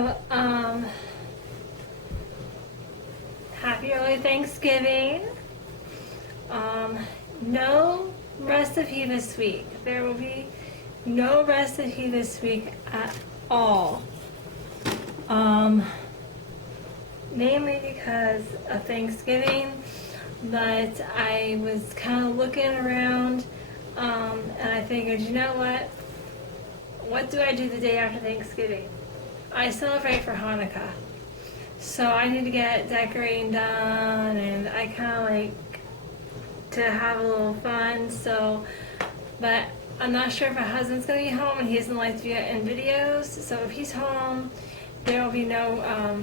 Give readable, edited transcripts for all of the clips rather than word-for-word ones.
So, happy early Thanksgiving. No recipe this week. There will be no recipe this week at all. Mainly because of Thanksgiving, but I was kind of looking around, and I figured, you know what? What do I do the day after Thanksgiving? I celebrate for Hanukkah. So I need to get decorating done, and I kind of like to have a little fun. So, but I'm not sure if my husband's going to be home, and he doesn't like to be in videos. So if he's home, there will be no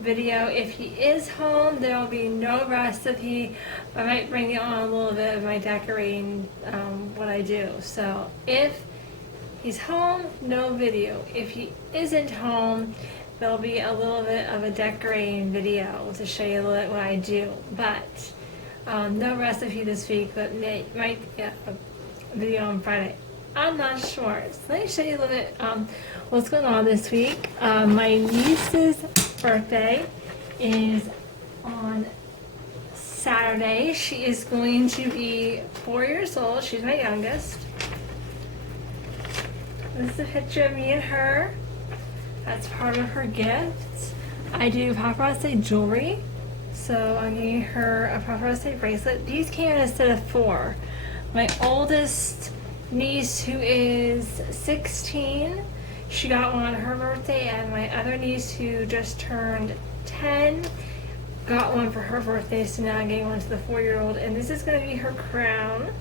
video. If he is home, there will be no recipe. I might bring you on a little bit of my decorating, what I do. So if he's home, no video. If he isn't home, there'll be a little bit of a decorating video to show you a little bit what I do. But no recipe this week, but might be a video on Friday. I'm not sure. So let me show you a little bit what's going on this week. My niece's birthday is on Saturday. She is going to be 4 years old. She's my youngest. This is a picture of me and her. That's part of her gift. I do paparazzi jewelry, so I'm getting her a paparazzi bracelet. These came in a set of 4. My oldest niece, who is 16, she got one on her birthday, and my other niece, who just turned 10, got one for her birthday, so now I'm getting one to the 4-year-old, and this is going to be her crown.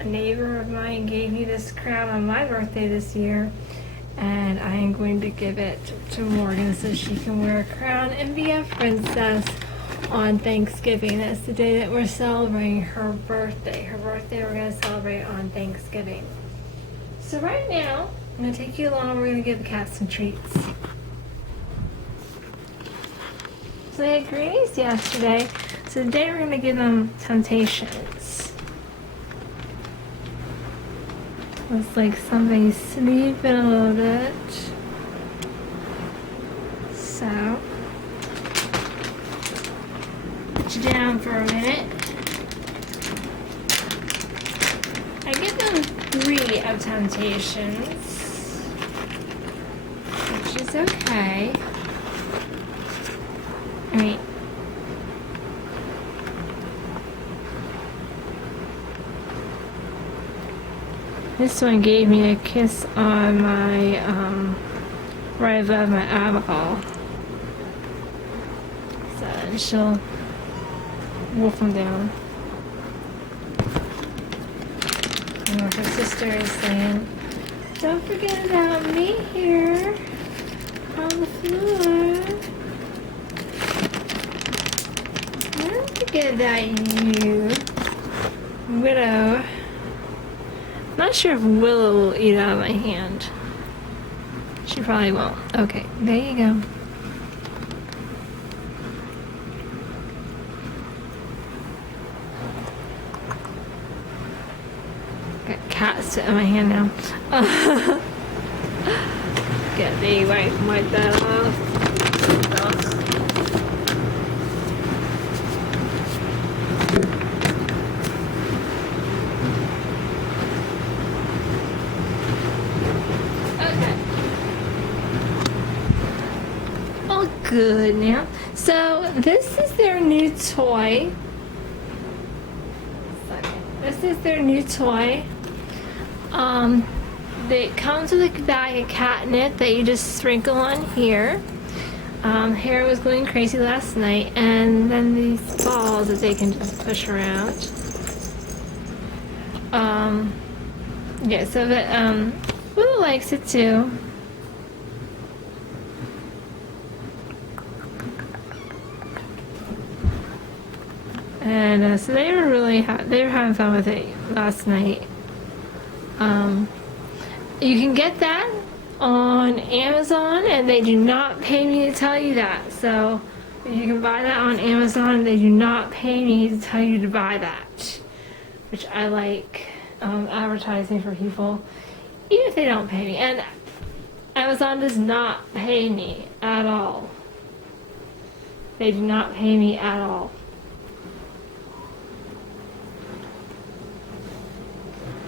A neighbor of mine gave me this crown on my birthday this year, and I am going to give it to Morgan so she can wear a crown and be a princess on Thanksgiving. That's the day that we're celebrating her birthday. Her birthday we're going to celebrate on Thanksgiving. So right now, I'm going to take you along. We're going to give the cats some treats. So they had greenies yesterday, so today we're going to give them Temptations. Looks like somebody's sleeping a little bit. So, put you down for a minute. I give them 3 of Temptations, which is okay. I mean, this one gave me a kiss on my, right above my eyeball. So she'll wolf them down. And what her sister is saying, don't forget about me here on the floor. Don't forget about you, Widow. Not sure if Willow will eat out of my hand. She probably won't. Okay, there you go. Got cat sitting in my hand now. Get the wipe that off. Good now. So this is their new toy. This is their new toy. It comes with a bag of catnip that you just sprinkle on here. Hair was going crazy last night, and then these balls that they can just push around. Yeah, so that Willow likes it too. And so they were really they were having fun with it last night. You can get that on Amazon, and they do not pay me to tell you that. So you can buy that on Amazon, and they do not pay me to tell you to buy that, which I like advertising for people, even if they don't pay me. And I Amazon does not pay me at all. They do not pay me at all.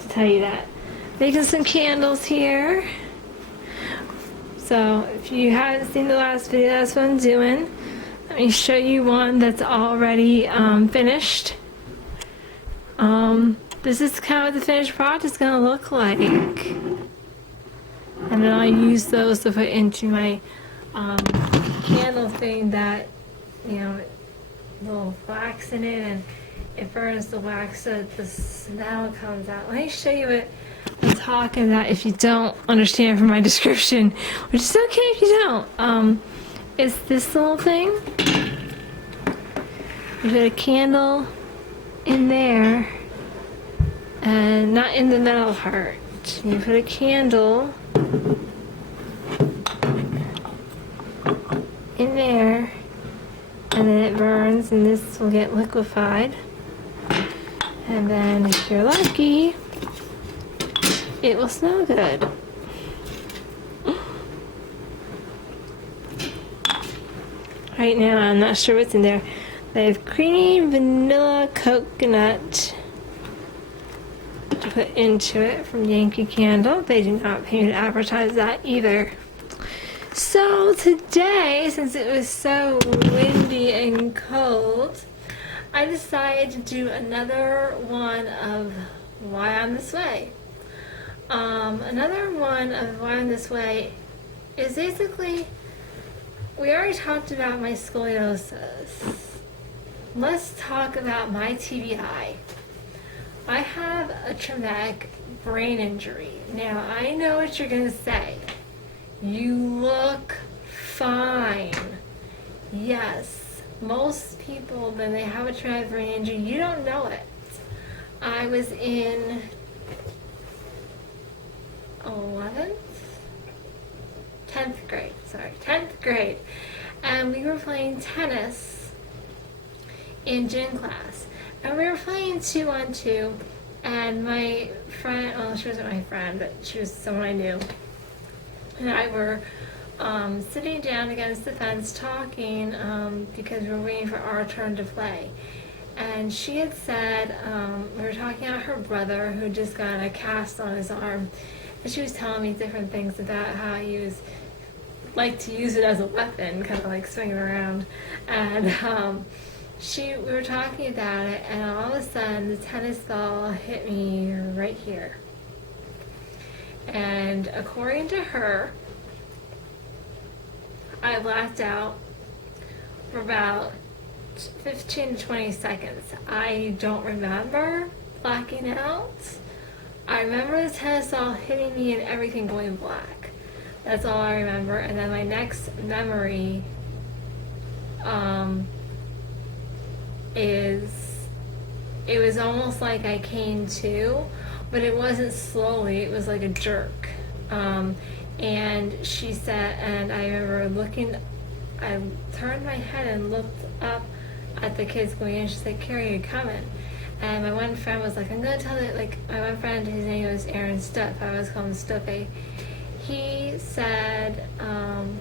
To tell you that. Making some candles here. So if you haven't seen the last video, that's what I'm doing. Let me show you one that's already finished. This is kind of what the finished product is going to look like. And then I'll use those to put into my candle thing that, you know, little wax in it, and it burns the wax so that the smell comes out. Let me show you what I'm talking about if you don't understand from my description, which is okay if you don't. It's this little thing. You put a candle in there, and not in the metal part. You put a candle in there, and then it burns, and this will get liquefied. And then if you're lucky, it will smell good. Right now, I'm not sure what's in there. They have creamy vanilla coconut to put into it from Yankee Candle. They do not pay me to advertise that either. So today, since it was so windy and cold, I decided to do another one of Why I'm This Way. Another one of Why I'm This Way is basically, we already talked about my scoliosis. Let's talk about my TBI. I have a traumatic brain injury. Now, I know what you're going to say. You look fine. Yes, most people, when they have a traumatic brain injury, you don't know it. I was in 10th grade, and we were playing tennis in gym class, and we were playing 2-on-2, and my friend, well, she wasn't my friend, but she was someone I knew, and I were sitting down against the fence talking because we were waiting for our turn to play. And she had said, we were talking about her brother who just got a cast on his arm, and she was telling me different things about how he was like to use it as a weapon, kind of like swinging around. And we were talking about it, and all of a sudden the tennis ball hit me right here. And according to her, I blacked out for about 15 to 20 seconds. I don't remember blacking out. I remember the tennis ball hitting me and everything going black. That's all I remember. And then my next memory is it was almost like I came to, but it wasn't slowly, it was like a jerk. And she said, and I remember I turned my head and looked up at the kids going in. She said, "Carrie, you coming?" And my one friend was like, "I'm going to tell it," like my one friend, his name was Aaron Stuff. I always call him Stuffy. He said, I'm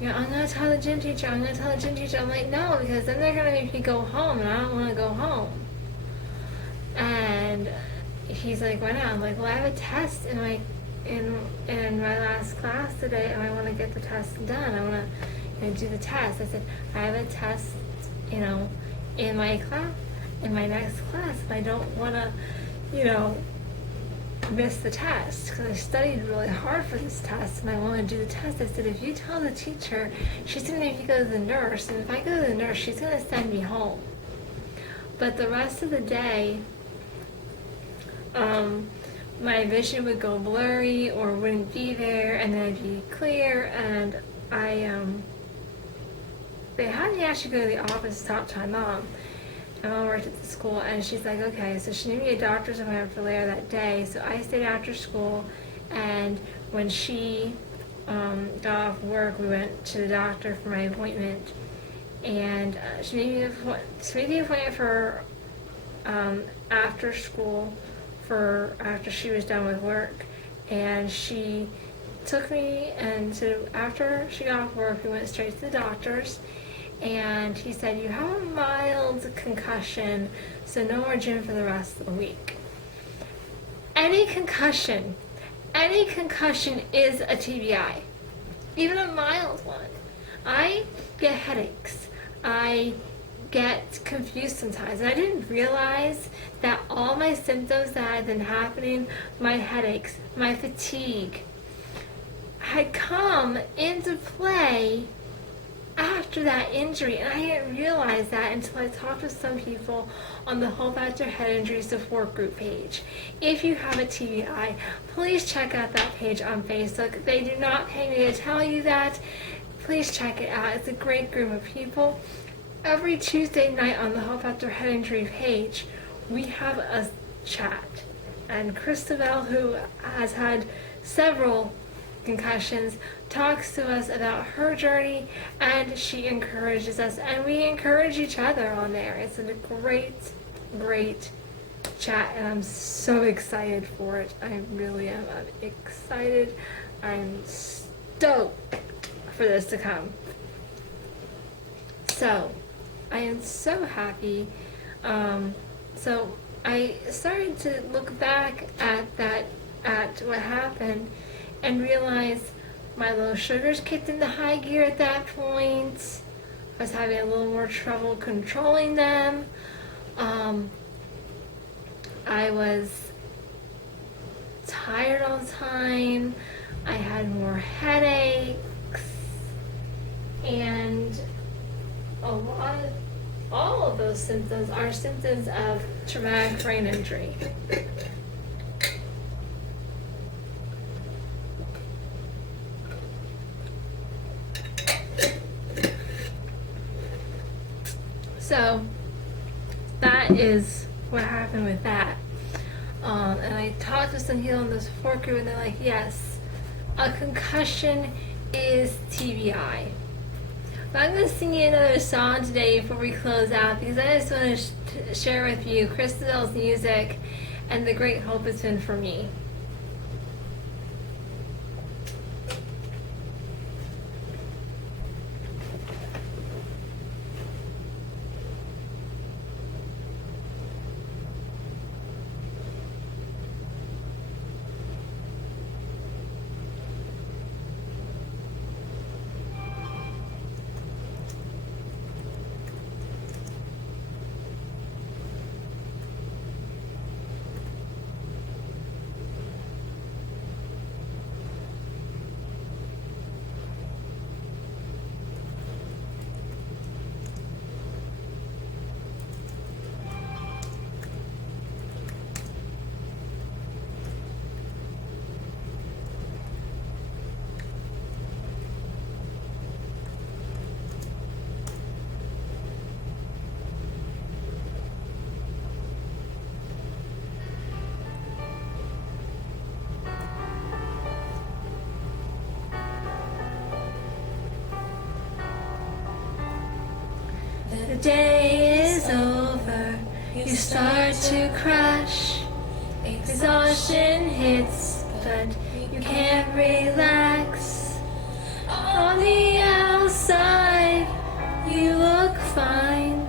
going to tell the gym teacher. I'm like, "No, because then they're going to make me go home, and I don't want to go home." And he's like, "Why not?" I'm like, "Well, I have a test in my last class today, and I want to get the test done. I want to do the test." I said, "I have a test, in my class, in my next class, and I don't want to, miss the test because I studied really hard for this test, and I want to do the test." I said, "If you tell the teacher, she's going to make you go to the nurse, and if I go to the nurse, she's going to send me home." But the rest of the day, my vision would go blurry or wouldn't be there, and then it'd be clear, and they had me actually go to the office to talk to my mom. My mom worked at the school, and she's like, okay, so she needed me a doctor's appointment for later that day, so I stayed after school, and when she got off work, we went to the doctor for my appointment, and she made me the appointment for after school, for after she was done with work, and she took me, and so after she got off work, we went straight to the doctor's, and he said, you have a mild concussion, so no more gym for the rest of the week. Any concussion is a TBI, even a mild one. I get headaches. I get confused sometimes, and I didn't realize that all my symptoms that had been happening, my headaches, my fatigue, had come into play after that injury, and I didn't realize that until I talked with some people on the Hope After Head Injury Support Group page. If you have a TBI, please check out that page on Facebook. They do not pay me to tell you that. Please check it out. It's a great group of people. Every Tuesday night on the Hope After Head Injury page, we have a chat. And Christabel, who has had several concussions, talks to us about her journey, and she encourages us, and we encourage each other on there. It's a great chat, and I'm so excited for it. I really am. I'm excited. I'm stoked for this to come. So I am so happy. So I started to look back at what happened, and realize my low sugars kicked into high gear at that point. I was having a little more trouble controlling them. I was tired all the time. I had more headaches, and all of those symptoms are symptoms of traumatic brain injury. So that is what happened with that. And I talked to some people in the support group, and they're like, yes, a concussion is TBI. But I'm going to sing you another song today before we close out, because I just want to share with you Christabel's music and the great hope it's been for me. The day is over, you start to crash. Exhaustion hits, but you can't relax. On the outside, you look fine,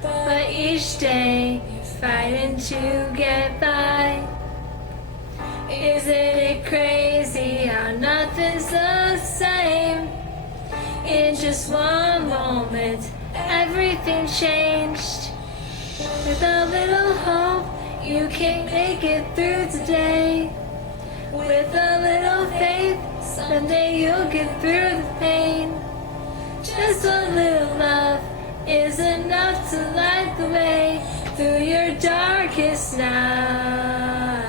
but each day you're fighting to get by. Isn't it crazy how nothing's the same? In just one moment, everything changed. With a little hope, you can make it through today. With a little faith, someday you'll get through the pain. Just a little love is enough to light the way through your darkest night.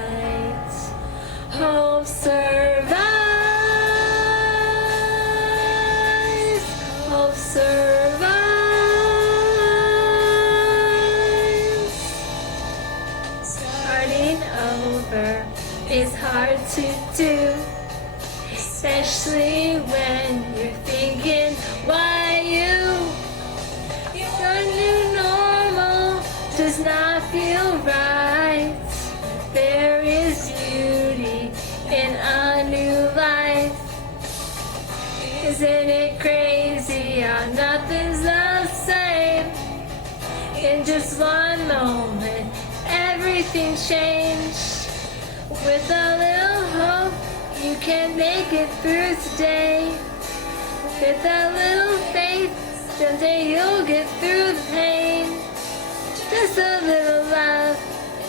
Hope survives. Hope survives. Starting over is hard to do, especially when you're thinking, why you? Your new normal does not feel right. There is beauty in a new life. Isn't it crazy how nothing's the same? In just one moment, everything changed. With a little hope, you can make it through today. With a little faith, someday you'll get through the pain. Just a little love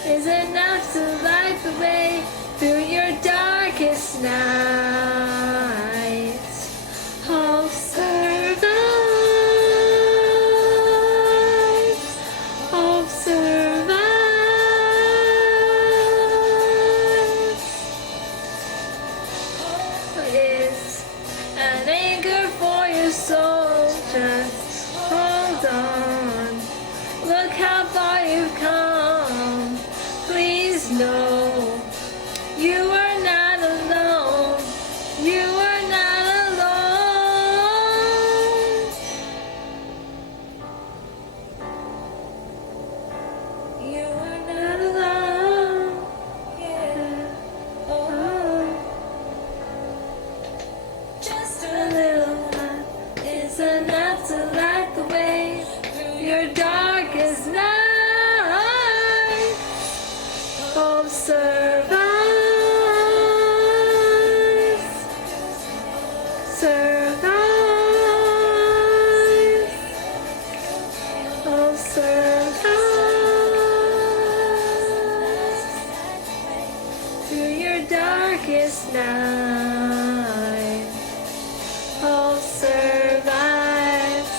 is enough to light the way through your darkest night. Hope survives. Hope survives. It's an anchor for your soul. Just hold on. Look how far you've come. Please know you are not alone. You are not alone. You are not alone. Yeah. Oh. Just a little love is enough to light the way through your darkest night. Hope survives. Survives. Hope survives through your darkest night. Hope survives.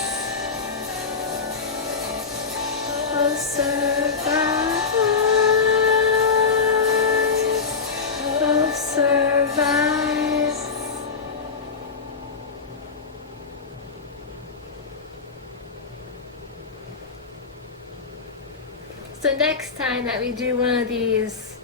Hope survives. Hope survives. So next time that we do one of these,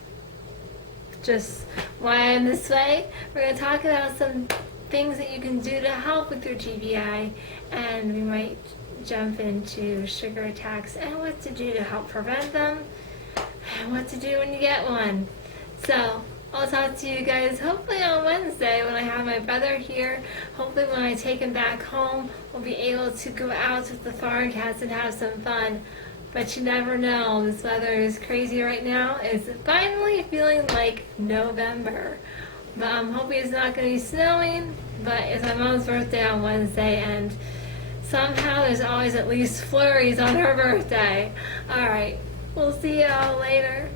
just why I'm this way, we're going to talk about some things that you can do to help with your TBI, and we might jump into sugar attacks and what to do to help prevent them and what to do when you get one. So I'll talk to you guys hopefully on Wednesday when I have my brother here. Hopefully when I take him back home, we'll be able to go out with the farm cats and have some fun. But you never know. This weather is crazy right now. It's finally feeling like November. But I'm hoping it's not going to be snowing. But it's my mom's birthday on Wednesday, and somehow there's always at least flurries on her birthday. Alright, we'll see y'all later.